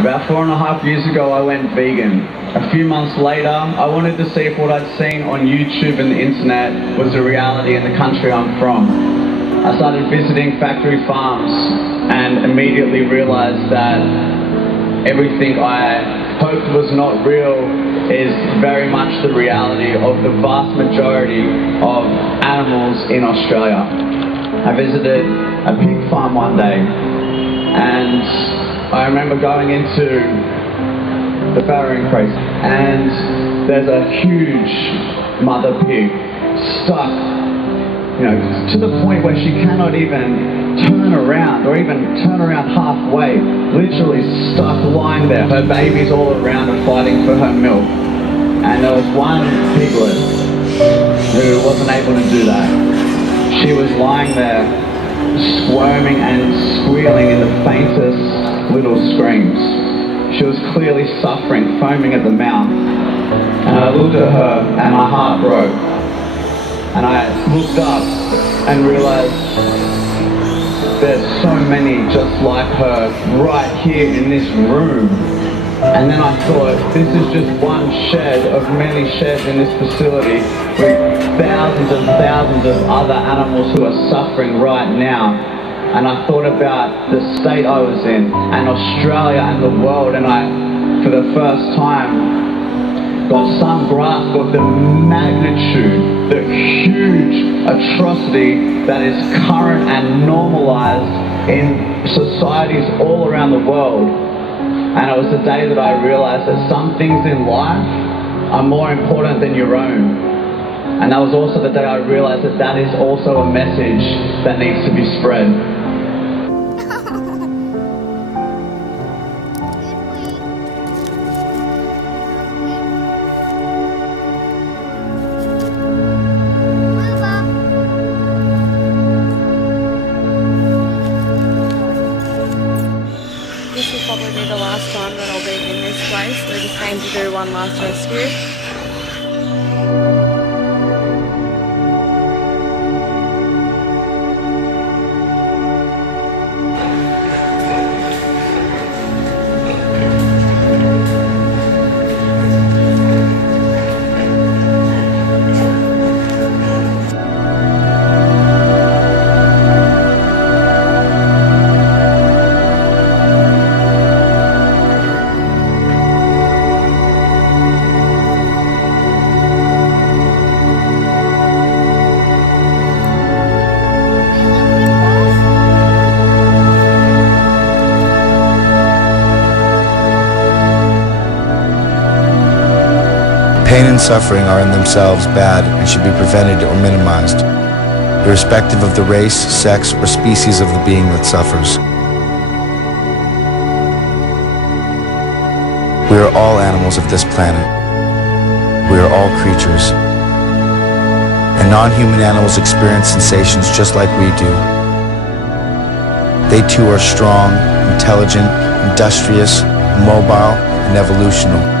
About 4.5 years ago, I went vegan. A few months later, I wanted to see if what I'd seen on YouTube and the internet was a reality in the country I'm from. I started visiting factory farms and immediately realized that everything I hoped was not real is very much the reality of the vast majority of animals in Australia. I visited a pig farm one day, and I remember going into the farrowing crate, and there's a huge mother pig stuck, to the point where she cannot even turn around or even turn around halfway, literally stuck lying there. Her babies all around her fighting for her milk, and there was one piglet who wasn't able to do that. She was lying there squirming and squealing in the faintest little screams. She was clearly suffering, foaming at the mouth. And I looked at her and my heart broke. And I looked up and realized there's so many just like her right here in this room. And then I thought, this is just one shed of many sheds in this facility with thousands and thousands of other animals who are suffering right now. And I thought about the state I was in, and Australia and the world, and I, for the first time, got some grasp of the magnitude, the huge atrocity that is current and normalized in societies all around the world. And it was the day that I realized that some things in life are more important than your own. And that was also the day I realized that that is also a message that needs to be spread. This will probably be the last time that I'll be in this place. We just came to do one last rescue. Pain and suffering are in themselves bad and should be prevented or minimized, irrespective of the race, sex, or species of the being that suffers. We are all animals of this planet. We are all creatures. And non-human animals experience sensations just like we do. They too are strong, intelligent, industrious, mobile, and evolutional.